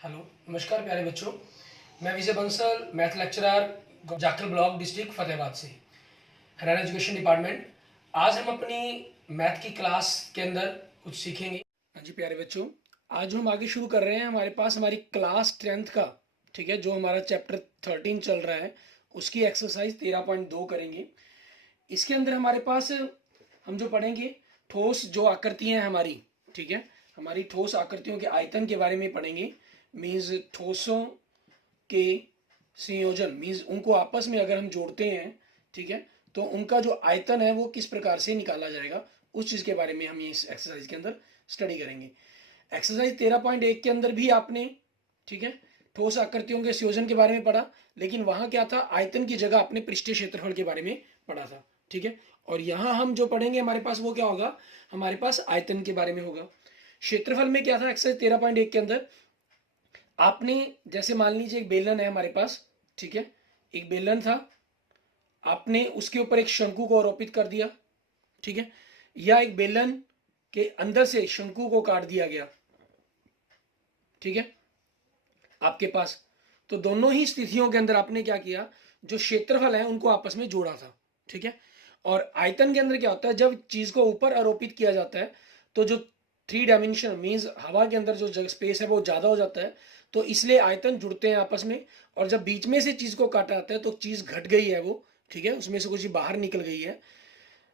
Hello, नमस्कार प्यारे बच्चों। मैं Vijay Bansal, math lecturer, Jakhal block, district Fatehabad से, हरियाणा एजुकेशन डिपार्टमेंट। आज हम अपनी मैथ की क्लास के अंदर कुछ सीखेंगे। हाँ जी प्यारे बच्चों, आज हम आगे शुरू कर रहे हैं। हमारे पास हमारी क्लास 10th का, ठीक है, जो हमारा चैप्टर 13 चल रहा है, उसकी एक्सरसाइज 13.2 करेंगे। इसके अंदर हमारे पास हम जो पढ़ेंगे, ठोस जो आकृतियां हैं हमारी, ठीक है, हमारी ठोस आकृतियों के आयतन के बारे में पढ़ेंगे। मीन्स ठोसों के संयोजन, मीन्स उनको आपस में अगर हम जोड़ते हैं, ठीक है, तो उनका जो आयतन है वो किस प्रकार से निकाला जाएगा, उस चीज के बारे में हम इस एक्सरसाइज के अंदर स्टडी करेंगे। एक्सरसाइज 13.1 के अंदर भी आपने, ठीक है, ठोस आकृतियों के संयोजन के बारे में पढ़ा, लेकिन वहां क्या था, आयतन की जगह आपने पृष्ठीय क्षेत्रफल के बारे में पढ़ा था, ठीक है। और यहां हम जो पढ़ेंगे हमारे पास वो क्या होगा, हमारे पास आयतन के बारे में होगा। क्षेत्रफल में क्या था एक्सरसाइज 13.1 के अंदर, आपने जैसे मान लीजिए एक बेलन है हमारे पास, ठीक है, एक बेलन था, आपने उसके ऊपर एक शंकु को आरोपित कर दिया, ठीक है, या एक बेलन के अंदर से शंकु को काट दिया गया, ठीक है, आपके पास। तो दोनों ही स्थितियों के अंदर आपने क्या किया, जो क्षेत्रफल है उनको आपस में जोड़ा था, ठीक है। और आयतन के अंदर क्या होता है, जब चीज को ऊपर आरोपित किया जाता है तो जो 3 डायमेंशन मीन्स हवा के अंदर जो स्पेस है वो ज्यादा हो जाता है, तो इसलिए आयतन जुड़ते हैं आपस में। और जब बीच में से चीज को काटा जाता है तो चीज घट गई है वो, ठीक है, उसमें से कुछ बाहर निकल गई है,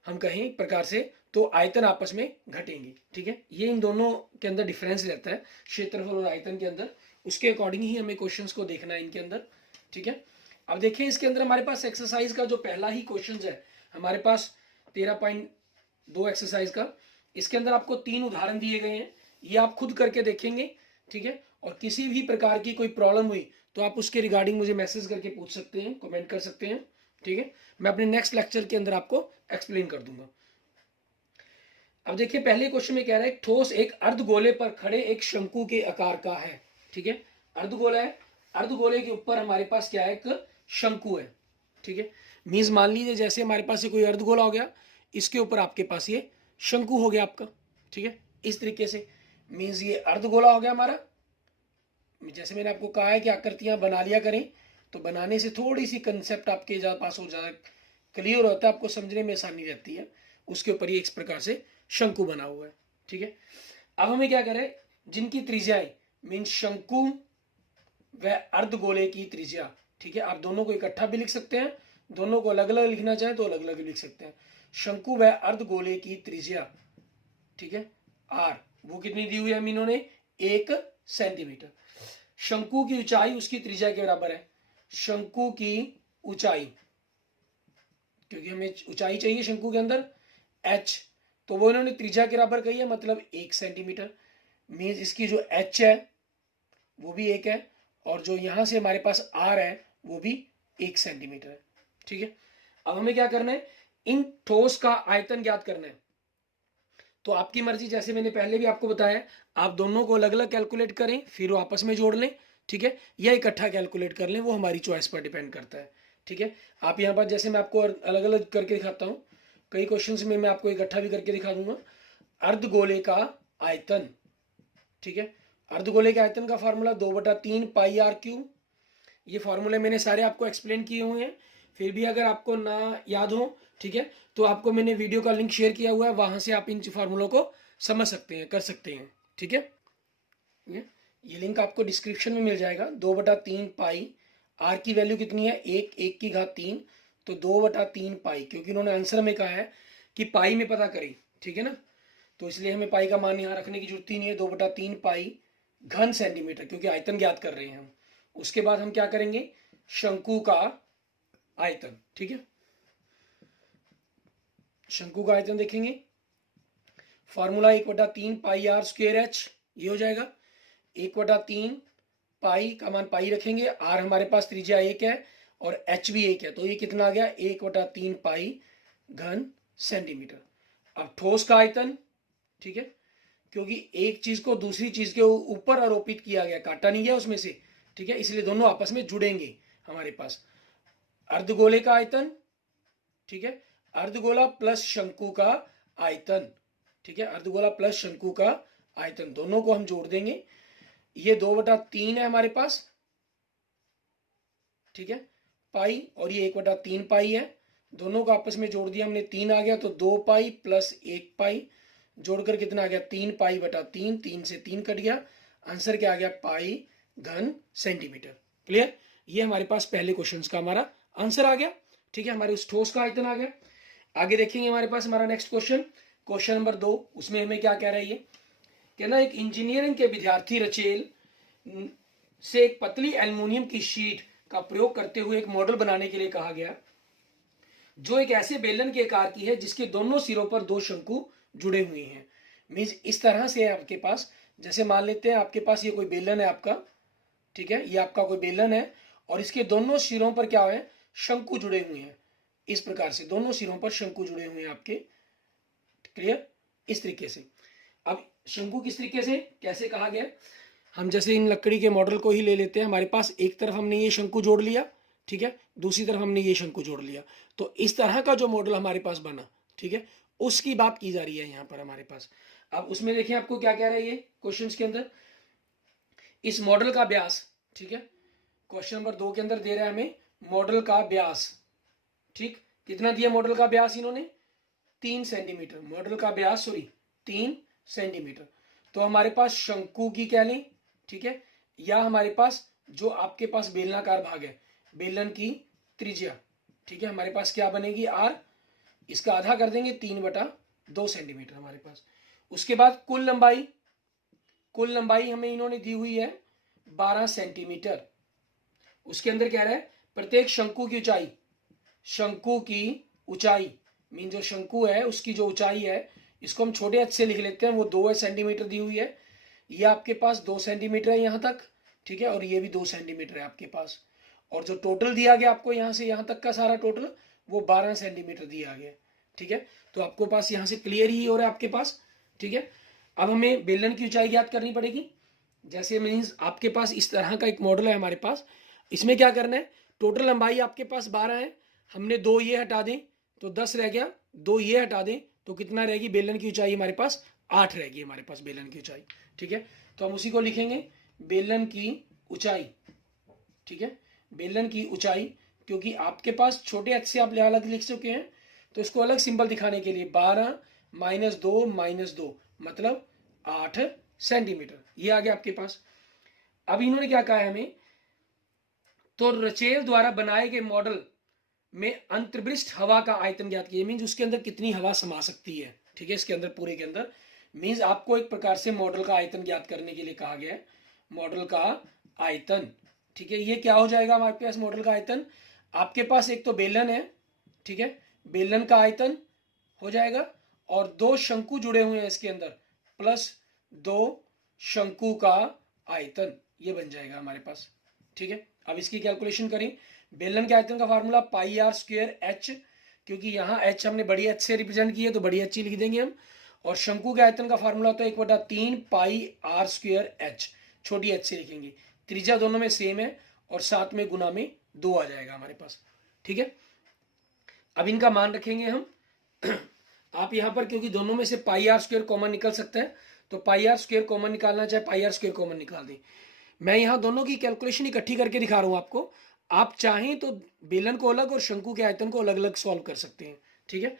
हम कहें एक प्रकार से, तो आयतन आपस में घटेंगे, ठीक है। ये इन दोनों के अंदर डिफरेंस रहता है, क्षेत्रफल और आयतन के अंदर। उसके अकॉर्डिंग ही हमें क्वेश्चंस को देखना है इनके अंदर, ठीक है। अब देखें इसके अंदर हमारे पास एक्सरसाइज का जो पहला ही क्वेश्चन है हमारे पास 13.2 एक्सरसाइज का, इसके अंदर आपको 3 उदाहरण दिए गए हैं, ये आप खुद करके देखेंगे, ठीक है। और किसी भी प्रकार की कोई प्रॉब्लम हुई तो आप उसके रिगार्डिंग मुझे मैसेज करके पूछ सकते हैं, कमेंट कर सकते हैं, ठीक है। मैं अपने नेक्स्ट लेक्चर के अंदर आपको एक्सप्लेन कर दूंगा। अब देखिए पहले क्वेश्चन में कह रहा है ठोस एक अर्धगोले पर खड़े एक शंकु के आकार का है, ठीक है, अर्धगोला है, अर्धगोले के ऊपर हमारे पास क्या है, एक शंकु है, ठीक है। मीन्स मान लीजिए जैसे हमारे पास कोई अर्धगोला हो गया, इसके ऊपर आपके पास ये शंकु हो गया आपका, ठीक है, इस तरीके से। मीन्स ये अर्धगोला हो गया हमारा। जैसे मैंने आपको कहा है कि आकृतियां बना लिया करें, तो बनाने से थोड़ी सी कंसेप्ट आपके पास हो ज्यादा क्लियर होता है, आपको समझने में आसानी रहती है। उसके ऊपर ये इस प्रकार से शंकु बना हुआ है, ठीक है। अब हमें क्या करें, जिनकी त्रिज्याएं मीन शंकु व अर्धगोले की त्रिज्या, ठीक है, आप दोनों को इकट्ठा भी लिख सकते हैं, दोनों को अलग अलग लिखना चाहें तो अलग अलग लिख सकते हैं। शंकु व अर्धगोले की त्रिज्या, ठीक है, आर, वो कितनी दी हुई है मीनों ने, 1 सेंटीमीटर। शंकु की ऊंचाई उसकी त्रिज्या के बराबर है। शंकु की ऊंचाई, क्योंकि हमें ऊंचाई चाहिए शंकु के अंदर, एच, तो वो इन्होंने त्रिज्या के बराबर कही है, मतलब 1 सेंटीमीटर। मीन्स इसकी जो एच है वो भी 1 है, और जो यहां से हमारे पास आर है वो भी 1 सेंटीमीटर है, ठीक है। अब हमें क्या करना है, इन ठोस का आयतन ज्ञात करना है। तो आपकी मर्जी, जैसे मैंने पहले भी आपको बताया, आप दोनों को अलग अलग कैलकुलेट करें फिर वो आपस में जोड़ लें, ठीक है, या इकट्ठा कैलकुलेट कर लें, वो हमारी चॉइस पर डिपेंड करता है, ठीक है। आप यहाँ पर जैसे मैं आपको अलग अलग करके दिखाता हूँ, कई क्वेश्चंस में मैं आपको इकट्ठा भी करके दिखा दूंगा। अर्धगोले का आयतन, ठीक है, अर्धगोले के आयतन का फॉर्मूला 2/3 πr³। ये फॉर्मूले मैंने सारे आपको एक्सप्लेन किए हुए हैं, फिर भी अगर आपको ना याद हो, ठीक है, तो आपको मैंने वीडियो का लिंक शेयर किया हुआ है, वहां से आप इन फॉर्मूलों को समझ सकते हैं, कर सकते हैं, ठीक है। ये लिंक आपको डिस्क्रिप्शन में मिल जाएगा। 2/3 पाई, आर की वैल्यू कितनी है, 1 × 3, तो 2/3 पाई, क्योंकि उन्होंने आंसर में कहा है कि पाई में पता करें, ठीक है ना, तो इसलिए हमें पाई का मान यहाँ रखने की जरूरत ही नहीं है। 2/3 पाई घन सेंटीमीटर, क्योंकि आयतन ज्ञात कर रहे हैं हम। उसके बाद हम क्या करेंगे, शंकु का आयतन, ठीक है, शंकु का आयतन देखेंगे, फॉर्मूला 1/3 πr²h, ये हो जाएगा। 1/3 पाई का मान पाई रखेंगे, आर हमारे पास त्रिज्या 1 है और एच भी 1 है, तो ये कितना आ गया, 1/3 पाई घन सेंटीमीटर। अब ठोस का आयतन, ठीक है, क्योंकि एक चीज को दूसरी चीज के ऊपर आरोपित किया गया, काटा नहीं गया उसमें से, ठीक है, इसलिए दोनों आपस में जुड़ेंगे हमारे पास। अर्धगोले का आयतन, ठीक है, अर्धगोला प्लस शंकु का आयतन, ठीक है, अर्धगोला प्लस शंकु का आयतन, दोनों को हम जोड़ देंगे। ये 2/3 है हमारे पास, ठीक है, पाई, और ये 1/3 पाई है। दोनों को आपस में जोड़ दिया हमने, 3 आ गया, तो 2 पाई प्लस 1 पाई, जोड़कर कितना आ गया, 3 पाई बटा 3, 3 से 3 कट गया, आंसर क्या आ गया, पाई घन सेंटीमीटर। क्लियर, ये हमारे पास पहले क्वेश्चन का हमारा आंसर आ गया। ठीक है, हमारे उस ठोस का आयतन आ गया। आगे देखेंगे हमारे पास हमारा नेक्स्ट क्वेश्चन, क्वेश्चन नंबर 2। उसमें हमें क्या कह रहा है, ये कहना एक इंजीनियरिंग के विद्यार्थी रचेल से एक पतली एल्युमिनियम की शीट का प्रयोग करते हुए एक मॉडल बनाने के लिए कहा गया, जो एक ऐसे बेलन के आकार की है जिसके दोनों सिरों पर 2 शंकु जुड़े हुए हैं। मीन्स इस तरह से है आपके पास, जैसे मान लेते हैं आपके पास ये कोई बेलन है आपका, ठीक है, ये आपका कोई बेलन है और इसके दोनों सिरों पर क्या है, शंकु जुड़े हुए हैं। इस प्रकार से दोनों सिरों पर शंकु जुड़े हुए हैं आपके। क्लियर, इस तरीके से। अब शंकु किस तरीके से कैसे कहा गया, हम जैसे इन लकड़ी के मॉडल को ही ले लेते हैं। हमारे पास एक तरफ हमने ये शंकु जोड़ लिया, ठीक है, दूसरी तरफ हमने ये शंकु जोड़ लिया, तो इस तरह का जो मॉडल हमारे पास बना, ठीक है, उसकी बात की जा रही है यहाँ पर हमारे पास। अब उसमें देखिए आपको क्या कह रहा है ये क्वेश्चन के अंदर, इस मॉडल का व्यास, ठीक है, क्वेश्चन नंबर 2 के अंदर दे रहा है हमें मॉडल का व्यास। ठीक, कितना दिया मॉडल का व्यास इन्होंने, 3 सेंटीमीटर, मॉडल का व्यास 3 सेंटीमीटर। तो हमारे पास शंकु की कह लें, ठीक है, या हमारे पास जो आपके पास बेलनाकार भाग है, बेलन की त्रिज्या, ठीक है, हमारे पास क्या बनेगी, आर, इसका आधा कर देंगे, 3/2 सेंटीमीटर हमारे पास। उसके बाद कुल लंबाई, कुल लंबाई हमें इन्होंने दी हुई है 12 सेंटीमीटर। उसके अंदर कह रहा है प्रत्येक शंकु की ऊंचाई, शंकु की ऊंचाई मीन जो शंकु है उसकी जो ऊंचाई है, इसको हम छोटे h से लिख लेते हैं, वो 2 सेंटीमीटर दी हुई है। ये आपके पास 2 सेंटीमीटर है यहाँ तक, ठीक है, और ये भी 2 सेंटीमीटर है आपके पास। और जो टोटल दिया गया आपको यहाँ से यहाँ तक का सारा टोटल, वो 12 सेंटीमीटर दिया गया, ठीक है। तो आपको पास यहाँ से क्लियर ही हो रहा है आपके पास, ठीक है। अब हमें बेलन की ऊंचाई ज्ञात करनी पड़ेगी। जैसे मीन्स आपके पास इस तरह का एक मॉडल है हमारे पास, इसमें क्या करना है, टोटल लंबाई आपके पास 12 है, हमने 2 ये हटा दें तो 10 रह गया, 2 ये हटा दें तो कितना रहेगी, बेलन की ऊंचाई हमारे पास 8 रहेगी हमारे पास बेलन की ऊंचाई, ठीक है। तो हम उसी को लिखेंगे बेलन की ऊंचाई, ठीक है, बेलन की ऊंचाई, क्योंकि आपके पास छोटे h से आप अलग लिख चुके हैं, तो इसको अलग सिंबल दिखाने के लिए 12 - 2 मतलब 8 सेंटीमीटर, ये आ गया आपके पास। अब इन्होंने क्या कहा है हमें, तो रचेल द्वारा बनाए गए मॉडल में अंतर्पृष्ठ हवा का आयतन ज्ञात कीजिए, मीन्स उसके अंदर कितनी हवा समा सकती है, ठीक है, इसके अंदर पूरे के अंदर। मीन्स आपको एक प्रकार से मॉडल का आयतन ज्ञात करने के लिए कहा गया है, मॉडल का आयतन, ठीक है। ये क्या हो जाएगा हमारे पास मॉडल का आयतन, आपके पास एक तो बेलन है, ठीक है, बेलन का आयतन हो जाएगा, और 2 शंकु जुड़े हुए हैं इसके अंदर, प्लस 2 शंकु का आयतन, ये बन जाएगा हमारे पास, ठीक है। अब इसकी कैलकुलेशन करें, बेलन के आयतन का फार्मूला πr²h, क्योंकि यहाँ h हमने बड़ी h से रिप्रेजेंट की है तो बड़ी h ही लिख देंगे हम, और शंकु के आयतन का फार्मूला होता है 1/3 πr²h, छोटी h से लिखेंगे, त्रिज्या दोनों में सेम है और साथ में गुना में 2 आ जाएगा हमारे पास, ठीक है। अब इनका मान रखेंगे हम आप यहाँ पर, क्योंकि दोनों में से πr² कॉमन निकल सकता है, तो πr² कॉमन निकालना चाहे πr² कॉमन निकाल दें। मैं यहाँ दोनों की कैलकुलेशन इकट्ठी करके दिखा रहा हूँ आपको, आप चाहें तो बेलन को अलग और शंकु के आयतन को अलग अलग सॉल्व कर सकते हैं, ठीक है।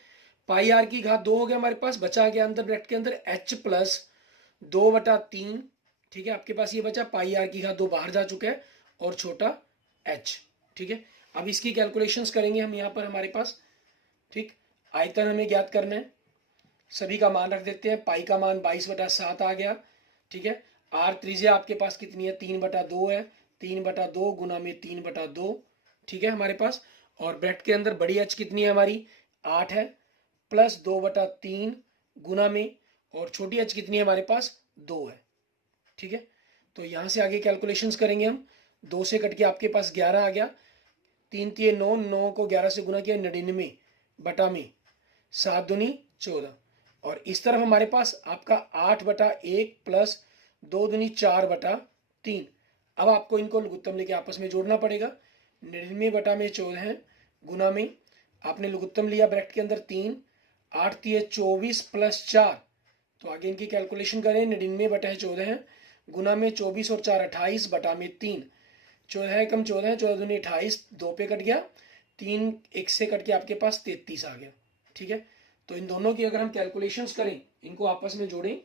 πr² हो गया हमारे पास, बचा गया अंदर ब्रैकेट के अंदर h प्लस 2/3, ठीक है, आपके पास ये बचा πr² बाहर जा चुका है और छोटा h, ठीक है। अब इसकी कैलकुलेशंस करेंगे हम यहाँ पर हमारे पास, ठीक, आयतन हमें ज्ञात करना है, सभी का मान रख देते हैं, पाई का मान 22/7 आ गया, ठीक है। आर त्रिज्या आपके पास कितनी है, 3/2 है, 3/2 गुना में 3/2, ठीक है हमारे पास, और ब्रैकेट के अंदर बड़ी h कितनी है हमारी 8 है, प्लस 2/3 गुना में, और छोटी h कितनी है हमारे पास 2 है, ठीक है। तो यहाँ से आगे कैलकुलेशंस करेंगे हम, 2 से कट के आपके पास 11 आ गया, 3 3 9, 9 को 11 से गुना किया 99 बटा में 7 दूनी 14, और इस तरफ हमारे पास आपका 8/1 प्लस 2 दूनी 4/3। अब आपको इनको लघुत्तम लेके आपस में जोड़ना पड़ेगा, 99 बटा में 14 गुना में आपने लघुत्तम लिया ब्रैकेट के अंदर 3, 8 3 24 प्लस 4, तो आगे इनकी कैलकुलेशन करें, 99/14 गुना में 24 और 4 28 बटा में 3, 14 एकम 14 है, 14 दूनी 28, 2 पे कट गया, 3 1 से कट के आपके पास 33 आ गया। ठीक है, तो इन दोनों की अगर हम कैलकुलेशंस करें, इनको आपस में जोड़ें,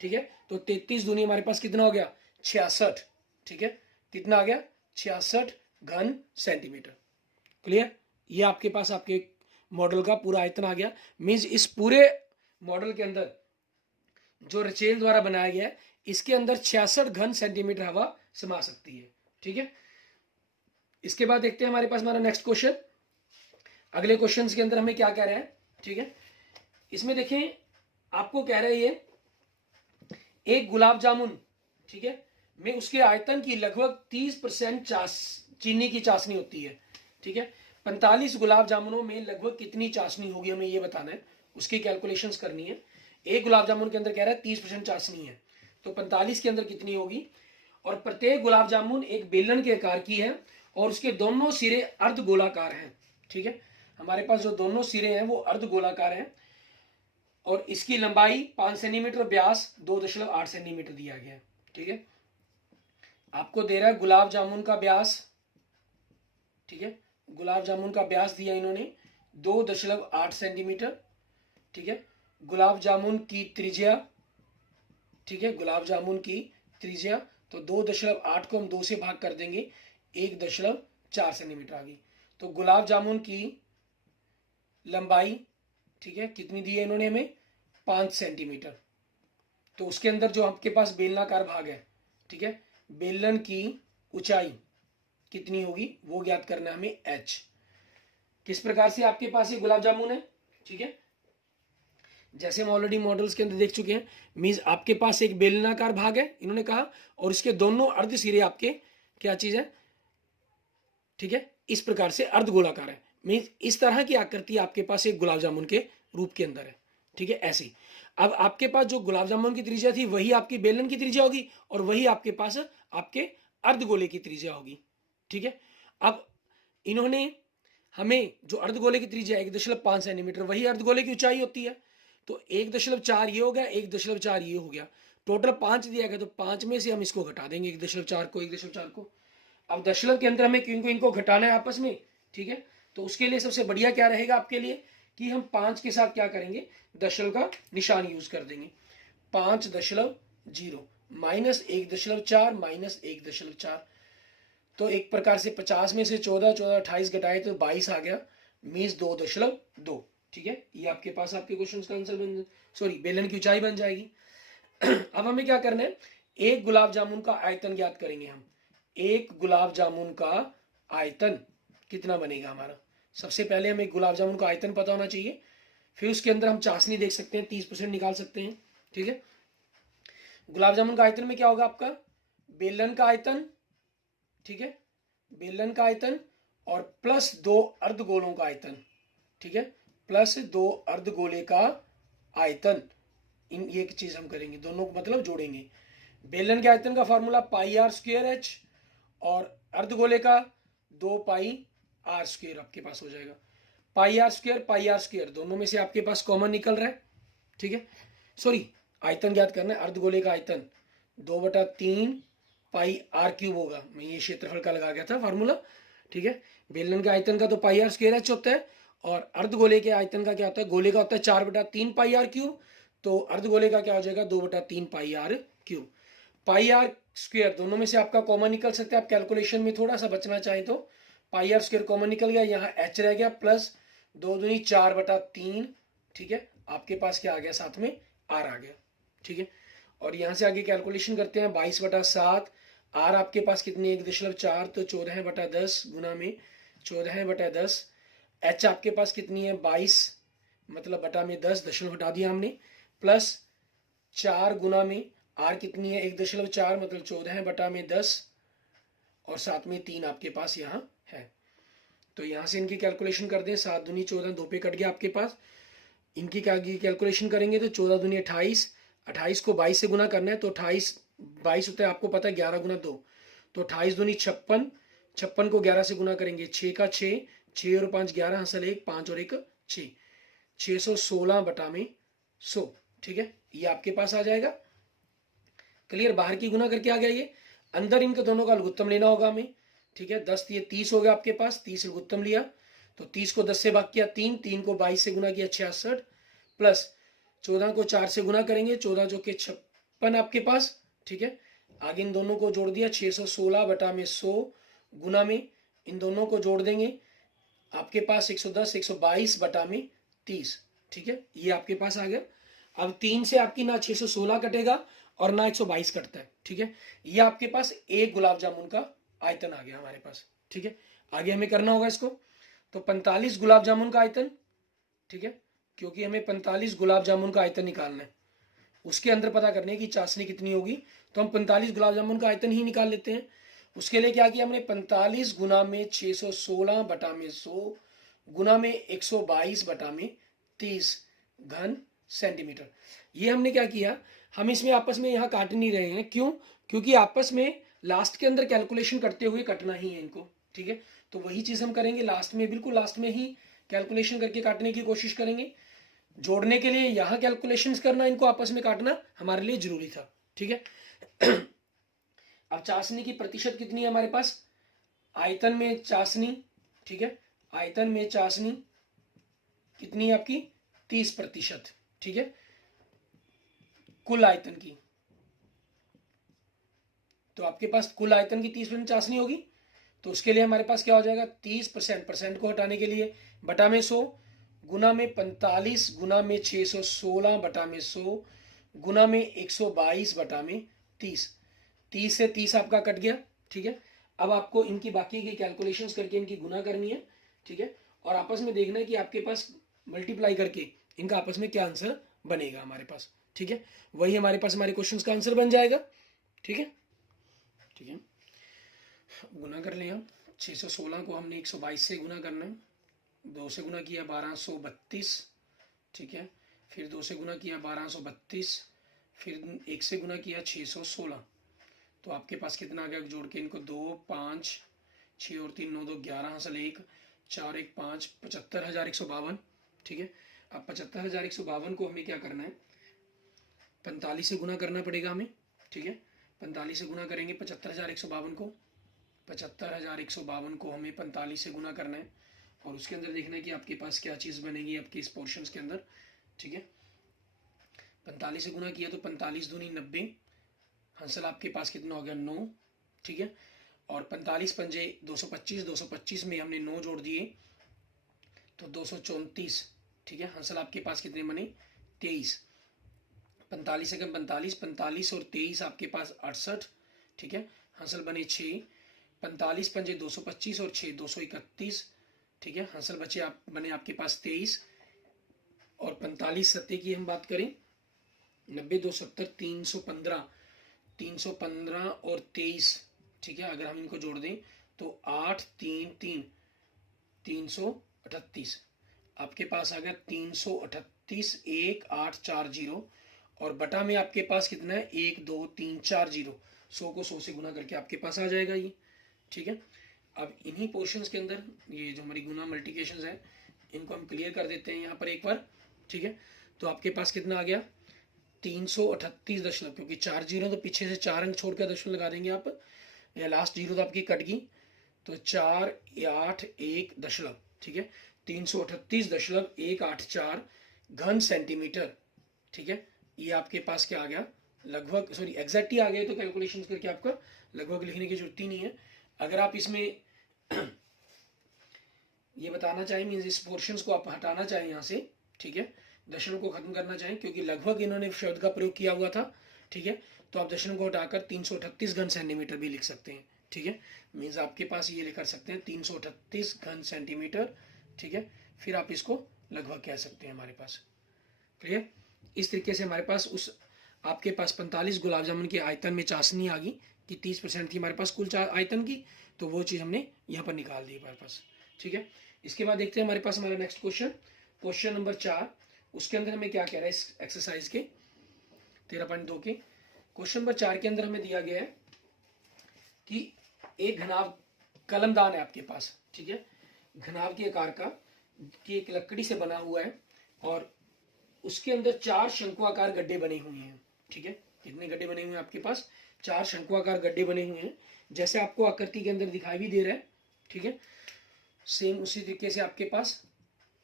ठीक है, तो 33 दूनी हमारे पास कितना हो गया 66। ठीक है, कितना आ गया 66 घन सेंटीमीटर। क्लियर, ये आपके पास आपके मॉडल का पूरा आयतन आ गया। मींस इस पूरे मॉडल के अंदर जो रचेल द्वारा बनाया गया है, इसके अंदर 66 घन सेंटीमीटर हवा समा सकती है। ठीक है, इसके बाद देखते हैं हमारे पास हमारा नेक्स्ट क्वेश्चन। अगले क्वेश्चन के अंदर हमें क्या कह रहा है, ठीक है, इसमें देखें आपको कह रहा है ये एक गुलाब जामुन, ठीक है, में उसके आयतन की लगभग 30% चीनी की चाशनी होती है। ठीक है, 45 गुलाब जामुनों में लगभग कितनी चाशनी होगी, हमें ये बताना है, उसकी कैलकुलेशंस करनी है। एक गुलाब जामुन के अंदर कह रहा है 30% चाशनी है, तो 45 के अंदर कितनी होगी। और प्रत्येक गुलाब जामुन एक बेलन के आकार की है और उसके दोनों सिरे अर्ध गोलाकार हैं। ठीक है, हमारे पास जो दोनों सिरे हैं वो अर्ध गोलाकार हैं और इसकी लंबाई 5 सेंटीमीटर, व्यास 2.8 सेंटीमीटर दिया गया है। ठीक है, आपको दे रहा है गुलाब जामुन का व्यास, ठीक है, गुलाब जामुन का व्यास दिया इन्होंने 2.8 सेंटीमीटर। ठीक है, गुलाब जामुन की त्रिज्या, ठीक है, गुलाब जामुन की त्रिज्या, तो 2.8 को हम 2 से भाग कर देंगे, 1.4 सेंटीमीटर आ गई। तो गुलाब जामुन की लंबाई, ठीक है, कितनी दी है इन्होंने हमें 5 सेंटीमीटर। तो उसके अंदर जो आपके पास बेलनाकार भाग है, ठीक है, बेलन की ऊंचाई कितनी होगी वो ज्ञात करना है हमें h। किस प्रकार से आपके पास ये गुलाब जामुन है, ठीक है, जैसे हम ऑलरेडी मॉडल्स के अंदर देख चुके हैं, मींस आपके पास एक बेलनाकार भाग है इन्होंने कहा और इसके दोनों अर्ध सिरे आपके क्या चीज है, ठीक है, इस प्रकार से अर्ध गोलाकार है। मींस इस तरह की आकृति आपके पास एक गुलाब जामुन के रूप के अंदर है। ठीक है, ऐसी अब आपके पास जो गुलाब जामुन की त्रिज्या थी वही आपकी बेलन की त्रिज्या होगी और वही आपके पास आपके अर्धगोले की त्रिज्या होगी। ठीक है, अब इन्होंने हमें जो अर्धगोले की त्रिज्या 1.5 सेंटीमीटर वही अर्धगोले की ऊंचाई होती है, तो 1.4 ये हो गया, 1.4 ये हो गया, टोटल 5 दिया गया, तो 5 में से हम इसको घटा देंगे 1.4 को, 1.4 को। अब दशमलव के अंदर हमें क्योंकि इनको घटाना है आपस में, ठीक है, तो उसके लिए सबसे बढ़िया क्या रहेगा आपके लिए कि हम 5 के साथ क्या करेंगे, दशमलव का निशान यूज कर देंगे, 5.0 माइनस 1.4 माइनस 1.4, तो एक प्रकार से 50 में से 14 28 घटाए तो 22 आ गया, मीन्स 2.2। ठीक है, ये आपके पास आपके क्वेश्चन का आंसर बन, सॉरी बेलन की ऊंचाई बन जाएगी। अब हमें क्या करना है, एक गुलाब जामुन का आयतन ज्ञात करेंगे हम। एक गुलाब जामुन का आयतन कितना बनेगा हमारा, सबसे पहले हमें गुलाब जामुन का आयतन पता होना चाहिए, फिर उसके अंदर हम चाशनी देख सकते हैं, 30% निकाल सकते हैं। ठीक है, गुलाब जामुन का आयतन में क्या होगा आपका, बेलन का आयतन, ठीक है, बेलन का आयतन और प्लस 2 अर्धगोलों का आयतन। ठीक है, प्लस 2 अर्धगोले का आयतन, इन ये चीज हम करेंगे, दोनों को मतलब जोड़ेंगे। बेलन के आयतन का फॉर्मूला πr²h और अर्धगोले का 2πr² आपके पास हो जाएगा। πr² दोनों में से आपके पास कॉमन निकल रहा है। ठीक है, सॉरी आयतन ज्ञात करना है, अर्धगोले का आयतन 2/3 πr³ होगा, मैं ये क्षेत्रफल का लगा गया था फार्मूला। ठीक है, बेलन के आयतन का तो πr²h होता है और अर्धगोले के आयतन का क्या होता है, गोले का होता है 4/3 πr³, तो अर्धगोले का क्या हो जाएगा 2/3 πr³। πr² दोनों में से आपका कॉमन निकल सकता है, आप कैलकुलेशन में थोड़ा सा बचना चाहें तो πr² कॉमन निकल गया, यहाँ h रह गया, प्लस 2 दूनी 4/3। ठीक है, आपके पास क्या आ गया, साथ में r आ गया। ठीक है, और यहाँ से आगे कैलकुलेशन करते हैं, 22/7, r आपके पास कितनी 1.4, तो 14/10 गुना में 14/10, h आपके पास कितनी है 22 मतलब बटा में 10, दशमलव हटा दिया हमने, प्लस 4 गुना में r कितनी है 1.4 मतलब 14/10 और साथ में 3 आपके पास यहाँ है। तो यहाँ से इनकी कैलकुलेशन कर दें, 7 दूनी 14, 2 पे कट गया आपके पास, इनकी क्या कैलकुलेशन करेंगे तो 14 दूनी 28, 28 को 22 से गुना करना है, तो 28 22 होता है आपको पता है 11 गुना 2, तो 28 दूनी 56, 56 को 11 से गुना करेंगे, 6 का 6, 6 और 5 11, हासिल 1, 5 और 1 6, 616 बटा में 100। ठीक है, ये आपके पास आ जाएगा क्लियर, बाहर की गुना करके आ गया ये, अंदर इनके दोनों का लघुत्तम लेना होगा हमें, ठीक है। 10 ये 30 हो गया आपके पास, 30 लघुत्तम लिया तो 30 को 10 से भाग किया 3, 3 को 22 से गुना किया 66, प्लस 14 को 4 से गुना करेंगे, 14 जो कि 56 आपके पास, ठीक है। आगे इन दोनों को जोड़ दिया 616 बटा में 100 गुना में इन दोनों को जोड़ देंगे, आपके पास 110 122 बटा में 30, ठीक है। ये आपके पास आ गया। अब 3 से आपकी ना 616 कटेगा और ना 122 कटता है, ठीक है। ये आपके पास एक गुलाब जामुन का आयतन आ गया हमारे पास, ठीक है। आगे हमें करना होगा इसको, तो 45 गुलाब जामुन का आयतन, ठीक है, क्योंकि हमें 45 गुलाब जामुन का आयतन निकालना है, उसके अंदर पता करने की चाशनी कितनी होगी, तो हम 45 गुलाब जामुन का आयतन ही निकाल लेते हैं। उसके लिए क्या किया हमने, 45 गुना में 616 बटा में 100 गुना में 122 बटा में 30 घन सेंटीमीटर। ये हमने क्या किया, हम इसमें आपस में यहाँ काट नहीं रहे हैं, क्यों, क्योंकि आपस में लास्ट के अंदर कैलकुलेशन करते हुए कटना ही है इनको, ठीक है। तो वही चीज हम करेंगे लास्ट में, बिल्कुल लास्ट में ही कैलकुलेशन करके काटने की कोशिश करेंगे। जोड़ने के लिए यहाँ कैलकुलेशंस करना, इनको आपस में काटना हमारे लिए जरूरी था, ठीक है। अब चाशनी की प्रतिशत कितनी है हमारे पास, आयतन में चाशनी, ठीक है, आयतन में चाशनी कितनी है आपकी 30%, ठीक है, कुल आयतन की। तो आपके पास कुल आयतन की 30% चाशनी होगी, तो उसके लिए हमारे पास क्या हो जाएगा, 30%, परसेंट को हटाने के लिए बटा में 100 गुना में 45 गुना में 616 बटा में 100 गुना में 122 बटा में 30, 30 से 30 आपका कट गया, ठीक है। अब आपको इनकी बाकी की कैलकुलेशंस करके इनकी गुना करनी है, ठीक है, और आपस में देखना है कि आपके पास मल्टीप्लाई करके इनका आपस में क्या आंसर बनेगा हमारे पास, ठीक है। वही हमारे पास हमारे क्वेश्चंस का आंसर बन जाएगा, ठीक है, ठीक है। गुना कर लिया, 616 को हमने 122 से गुना करना है, 2 से गुना किया 1232, ठीक है, फिर 2 से गुना किया 1232, फिर 1 से गुना किया 616, तो आपके पास कितना आ गया, जोड़ के इनको 2 5 6 और 3 9 2 11 हासिल 1 4 1 5 75,152, ठीक है। अब 75,152 को हमें क्या करना है, 45 से गुना करना पड़ेगा हमें, ठीक है। 45 से गुना करेंगे 75,152 को, 75,152 को हमें 45 से गुना करना है, और उसके अंदर देखना है कि आपके पास क्या चीज़ बनेगी आपके इस पोर्शन के अंदर, ठीक है। 45 से गुना किया तो 45 दूनी 90, हासिल आपके पास कितना हो गया 9, ठीक है। और 45 पंजे 225, 225 में हमने 9 जोड़ दिए तो 234, ठीक है। हासिल आपके पास कितने बने 23, 45 से कम 45, 45 और 23 आपके पास 68, ठीक है। हासिल बने 6, 45 पंजे 225 और 6 231, ठीक है। हासिल बचे आप बने आपके पास 23, और 45 सत्ते की हम बात करें 90 270 315, 315 और 23, ठीक है। अगर हम इनको जोड़ दें तो 8 3 3 338, आपके पास आ गया 338 1840, और बटा में आपके पास कितना है 1 2 3 4 0, 100 को 100 से गुना करके आपके पास आ जाएगा ये, ठीक है। अब इन्हीं पोर्शंस के अंदर ये जो हमारी गुना मल्टीप्लिकेशंस है इनको हम क्लियर कर देते हैं यहाँ पर एक बार, ठीक है। तो आपके पास कितना आ गया 338 दशमलव, क्योंकि 4 जीरो तो पीछे से 4 अंक छोड़कर दशमलव लगा देंगे आप, या लास्ट जीरो तो आपकी कट गई, तो 481 दशमलव, ठीक है, 338.184 घन सेंटीमीटर, ठीक है। ये आपके पास क्या आ गया, लगभग, सॉरी एग्जैक्ट ही आ गया, तो कैलकुलेशंस करके आपका लगभग लिखने की जरूरत ही नहीं है। अगर आप इसमें ये बताना चाहें, मीन्स इस पोर्शंस को आप हटाना चाहें यहाँ से, ठीक है, दशमलव को खत्म करना चाहें, क्योंकि लगभग इन्होंने शब्द का प्रयोग किया हुआ था, ठीक है, तो आप दशमलव को हटाकर 338 घन सेंटीमीटर भी लिख सकते हैं, ठीक है। मीन्स आपके पास ये लिख सकते हैं 338 घन सेंटीमीटर, ठीक है। फिर आप इसको लगभग कह सकते हैं हमारे पास, क्लियर। इस तरीके से हमारे पास उस आपके पास 45 गुलाब जामुन के आयतन में चाशनी आ गई कि 30% थी हमारे पास कुल आयतन की, तो वो चीज़ हमने यहाँ पर निकाल दी हमारे पास, ठीक है। इसके बाद देखते हैं हमारे पास हमारा नेक्स्ट क्वेश्चन, क्वेश्चन नंबर 4, उसके अंदर हमें क्या कह रहा है इस एक्सरसाइज के 13.2 के क्वेश्चन नंबर 4 के अंदर हमें दिया गया है कि एक घनाव कलमदान है आपके पास, ठीक है, घनाव के आकार का, कि एक लकड़ी से बना हुआ है और उसके अंदर 4 शंकुआकार गड्ढे बने हुए हैं, ठीक है। कितने गड्ढे बने हुए हैं आपके पास? 4 शंकुआकार गड्ढे बने हुए हैं, जैसे आपको आकृति के अंदर दिखाई भी दे रहा है। ठीक है, सेम उसी तरीके से आपके पास,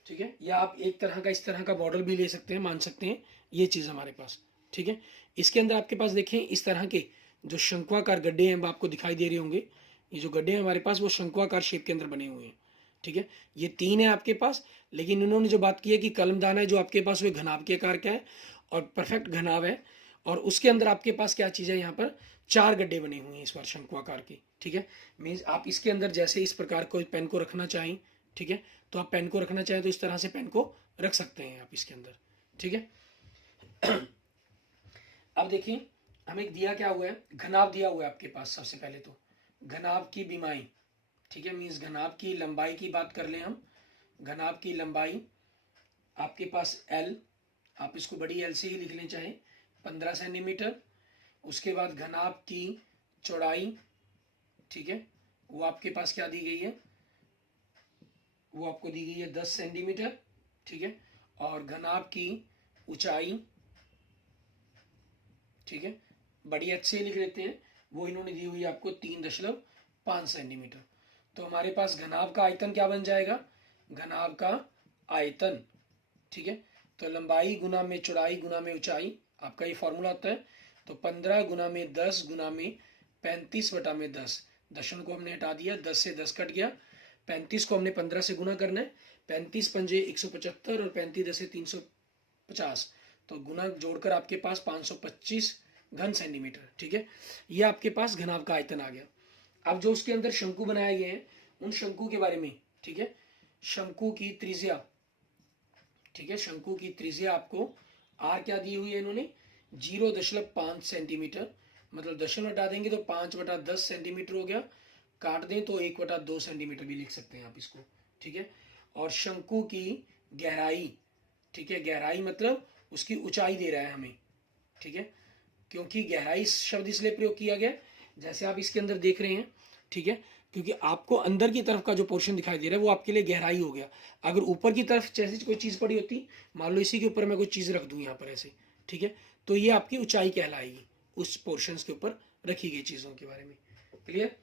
ठीक है, या आप एक तरह का इस तरह का बॉर्डर भी ले सकते हैं, मान सकते हैं ये चीज़ हमारे पास। ठीक है, इसके अंदर आपके पास देखें इस तरह के जो शंकुआकार गड्ढे हैं आपको दिखाई दे रहे होंगे। ये जो गड्ढे हैं हमारे पास वो शंकुआकार शेप के अंदर बने हुए हैं। ठीक है, ये 3 है आपके पास, लेकिन इन्होंने जो बात की है कि कलमदान है जो आपके पास वो घनाभ के आकार का है और परफेक्ट घनाभ है, और उसके अंदर आपके पास क्या चीज़ है, यहाँ पर 4 गड्ढे बने हुए हैं इस बार शंकुआकार के। ठीक है, मीन्स आप इसके अंदर जैसे इस प्रकार कोई पेन को रखना चाहें, ठीक है, तो आप पेन को रखना चाहें तो इस तरह से पेन को रख सकते हैं आप इसके अंदर। ठीक है, अब देखिए हमें दिया क्या हुआ है, घनाभ दिया हुआ है आपके पास। सबसे पहले तो घनाभ की बीमाई, ठीक है, मीन्स घनाभ की लंबाई की बात कर लें हम। घनाभ की लंबाई आपके पास L, आप इसको बड़ी L से ही लिख लें चाहे, 15 सेंटीमीटर। उसके बाद घनाभ की चौड़ाई, ठीक है, वो आपके पास क्या दी गई है, वो आपको दी गई है 10 सेंटीमीटर। ठीक है, और घनाभ की ऊंचाई, ठीक है, बड़ी H से लिख लेते हैं, वो इन्होंने दी हुई है आपको 3.5 सेंटीमीटर। तो हमारे पास घनाभ का आयतन क्या बन जाएगा, घनाभ का आयतन, ठीक है, तो लंबाई गुना में चौड़ाई गुना में ऊंचाई, आपका ये फॉर्मूला होता है। तो 15 गुना में 10 गुना में 35 बटा में 10, दशमलव को हमने हटा दिया, 10 से 10 कट गया, 35 को हमने 15 से गुना करना है, 35 पंजे 175 और 35 10 350, तो गुना जोड़कर आपके पास 525 घन सेंटीमीटर। ठीक है, ये आपके पास घनाभ का आयतन आ गया। अब जो उसके अंदर शंकु बनाए गए हैं उन शंकु के बारे में, ठीक है, शंकु की त्रिज्या, ठीक है, शंकु की त्रिज्या आपको आर क्या दी हुई है इन्होंने, 0.5 सेंटीमीटर, मतलब दशमलव हटा देंगे तो 5/10 सेंटीमीटर हो गया, काट दें तो 1/2 सेंटीमीटर भी लिख सकते हैं आप इसको। ठीक है, और शंकु की गहराई, ठीक है, गहराई मतलब उसकी ऊंचाई दे रहा है हमें। ठीक है, क्योंकि गहराई शब्द इसलिए प्रयोग किया गया, जैसे आप इसके अंदर देख रहे हैं, ठीक है, क्योंकि आपको अंदर की तरफ का जो पोर्शन दिखाई दे रहा है वो आपके लिए गहराई हो गया। अगर ऊपर की तरफ जैसे कोई चीज़ पड़ी होती, मान लो इसी के ऊपर मैं कोई चीज़ रख दूं यहाँ पर ऐसे, ठीक है, तो ये आपकी ऊंचाई कहलाएगी, उस पोर्शन के ऊपर रखी गई चीज़ों के बारे में। क्लियर?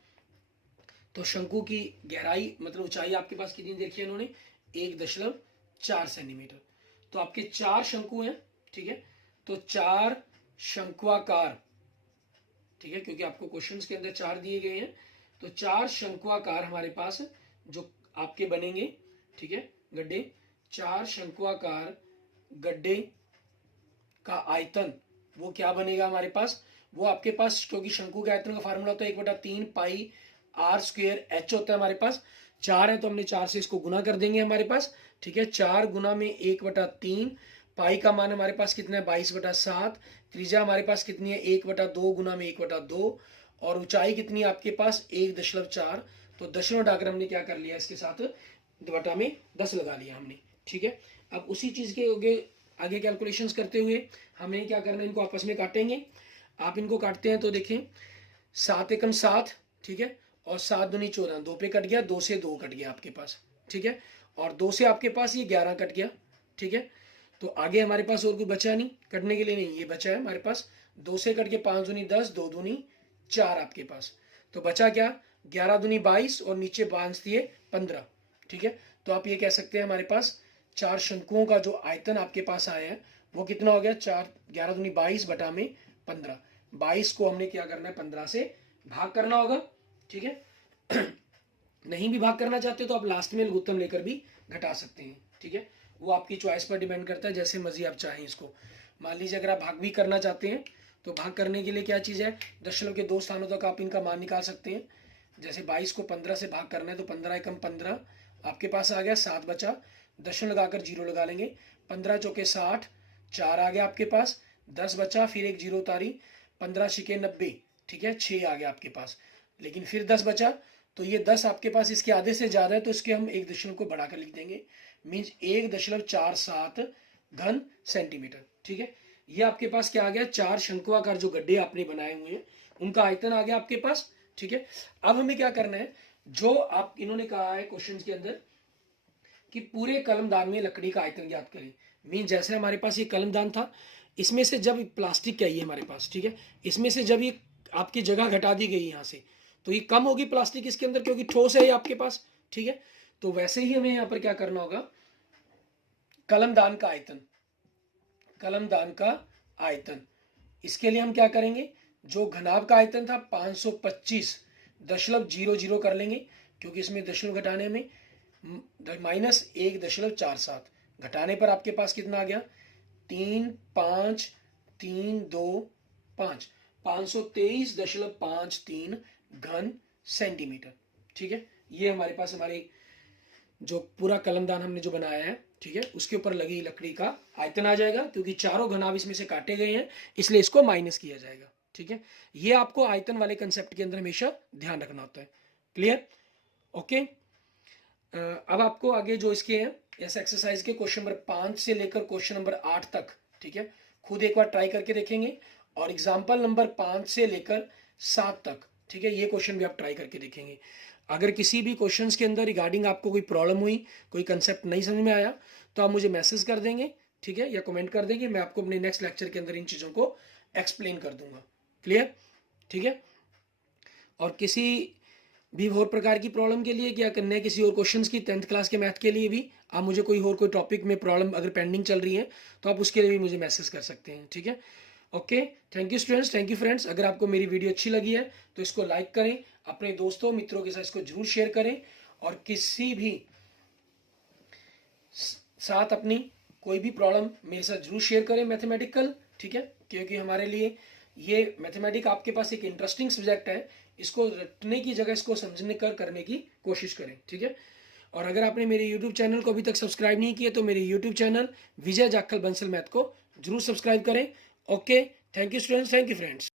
तो शंकु की गहराई मतलब ऊंचाई आपके पास कितनी देखी है इन्होंने, 1.4 सेंटीमीटर। तो आपके 4 शंकु हैं, ठीक है, तो 4 शंकुआकार, ठीक है, क्योंकि आपको क्वेश्चंस के अंदर 4 दिए गए हैं, तो 4 शंकुआकार हमारे पास जो आपके बनेंगे, ठीक है, गड्ढे, 4 शंकुआकार गड्ढे का आयतन वो क्या बनेगा हमारे पास, वो आपके पास, क्योंकि शंकु के आयतन का फार्मूला होता है 1/3 पाई आर स्क्वेयर एच होता है हमारे पास, 4 है तो हमने 4 से इसको गुना कर देंगे हमारे पास। ठीक है, 4 गुना में 1/3, पाई का मान हमारे पास कितना है 22/7, त्रिज्या हमारे पास कितनी है 1/2 गुना में 1/2, और ऊंचाई कितनी है आपके पास 1.4, तो दशमलव हटाकर हमने क्या कर लिया इसके साथ बटा में 10 लगा लिया हमने। ठीक है, अब उसी चीज के आगे कैलकुलेशंस करते हुए हमें क्या करना है, इनको आपस में काटेंगे। आप इनको काटते हैं तो देखें 7 एकम 7, ठीक है, और 7 दूनी 14, 2 पे कट गया, 2 से 2 कट गया आपके पास। ठीक है, और 2 से आपके पास ये 11 कट गया। ठीक है, तो आगे हमारे पास और कुछ बचा नहीं कटने के लिए, नहीं ये बचा है हमारे पास, 2 से कट के 5 दूनी 10, 2 दूनी 4 आपके पास, तो बचा क्या 11 दूनी 22 और नीचे 5 दिए 15। ठीक है, तो आप ये कह सकते हैं हमारे पास 4 शंकुओं का जो आयतन आपके पास आया है वो कितना हो गया, 4 11 दूनी 22 बटा में 15, 22 को हमने क्या करना है 15 से भाग करना होगा। ठीक है, नहीं भी भाग करना चाहते तो आप लास्ट में लघुत्तम लेकर भी घटा सकते हैं। ठीक है, वो आपकी चॉइस पर डिपेंड करता है, जैसे मर्जी आप चाहें इसको। मान लीजिए अगर आप भाग भी करना चाहते हैं तो भाग करने के लिए क्या चीज़ है, दशमलव के 2 स्थानों तक आप इनका मान निकाल सकते हैं। जैसे 22 को 15 से भाग करना है तो 15 एकम 15 आपके पास आ गया, 7 बचा, दशमलव लगाकर 0 लगा लेंगे, 15 चौके 60, 4 आ गया आपके पास, 10 बचा, फिर एक 0 उतारी, 15 छिके 90, ठीक है, 6 आ गया आपके पास, लेकिन फिर 10 बचा, तो ये 10 आपके पास इसके आधे से ज़्यादा है तो इसके हम एक दशमलव को बढ़ाकर लिख देंगे, मीन्स 1.47 घन सेंटीमीटर। ठीक है, ये आपके पास क्या आ गया, 4 शंकुआकार जो गड्ढे आपने बनाए हुए हैं उनका आयतन आ गया आपके पास। ठीक है, अब हमें क्या करना है, जो आप इन्होंने कहा है क्वेश्चन के अंदर कि पूरे कलमदान में लकड़ी का आयतन ज्ञात करें। मीन जैसे हमारे पास ये कलमदान था, इसमें से जब प्लास्टिक क्या है ये हमारे पास, ठीक है, इसमें से जब ये आपकी जगह घटा दी गई यहाँ से, तो ये कम होगी प्लास्टिक इसके अंदर, क्योंकि ठोस है ये आपके पास, ठीक है। तो वैसे ही हमें यहाँ पर क्या करना होगा, कलमदान का आयतन, कलमदान का आयतन, इसके लिए हम क्या करेंगे, जो घनाभ का आयतन था 525.00 कर लेंगे, क्योंकि इसमें दशमलव घटाने में -1.47, घटाने पर आपके पास कितना आ गया, 35325, 523.53 घन सेंटीमीटर, ठीक है। ये हमारे पास हमारी जो पूरा कलमदान हमने जो बनाया है, ठीक है, उसके ऊपर लगी लकड़ी का आयतन आ जाएगा, क्योंकि चारों घनाभ इसमें से काटे गए हैं, इसलिए इसको माइनस किया जाएगा, ठीक है। ये आपको आयतन वाले कंसेप्ट के अंदर हमेशा ध्यान रखना होता है। क्लियर? ओके। अब आपको आगे जो इसके हैं इस एक्सरसाइज के क्वेश्चन नंबर 5 से लेकर क्वेश्चन नंबर 8 तक, ठीक है, खुद एक बार ट्राई करके देखेंगे, और एग्जाम्पल नंबर 5 से लेकर 7 तक, ठीक है, ये क्वेश्चन भी आप ट्राई करके देखेंगे। अगर किसी भी क्वेश्चंस के अंदर रिगार्डिंग आपको कोई प्रॉब्लम हुई, कोई कंसेप्ट नहीं समझ में आया, तो आप मुझे मैसेज कर देंगे, ठीक है, या कमेंट कर देंगे, मैं आपको अपने नेक्स्ट लेक्चर के अंदर इन चीज़ों को एक्सप्लेन कर दूंगा। क्लियर? ठीक है। और किसी भी और प्रकार की प्रॉब्लम के लिए क्या करना है, किसी और क्वेश्चंस की 10th क्लास के मैथ के लिए भी आप मुझे कोई टॉपिक में प्रॉब्लम अगर पेंडिंग चल रही है, तो आप उसके लिए भी मुझे मैसेज कर सकते हैं, ठीक है। Okay, thank you students, thank you friends. अगर आपको मेरी वीडियो अच्छी लगी है तो इसको लाइक करें, अपने दोस्तों मित्रों के साथ इसको जरूर शेयर करें, और किसी भी साथ अपनी कोई भी प्रॉब्लम मेरे साथ जरूर शेयर करें मैथमेटिकल, ठीक है, क्योंकि हमारे लिए ये मैथमेटिक्स आपके पास एक इंटरेस्टिंग सब्जेक्ट है, इसको रटने की जगह इसको समझने करने की कोशिश करें, ठीक है। और अगर आपने मेरे YouTube चैनल को अभी तक सब्सक्राइब नहीं किया तो मेरे YouTube चैनल विजय जाखल बंसल मैथ को जरूर सब्सक्राइब करें। Okay, thank you students, thank you friends.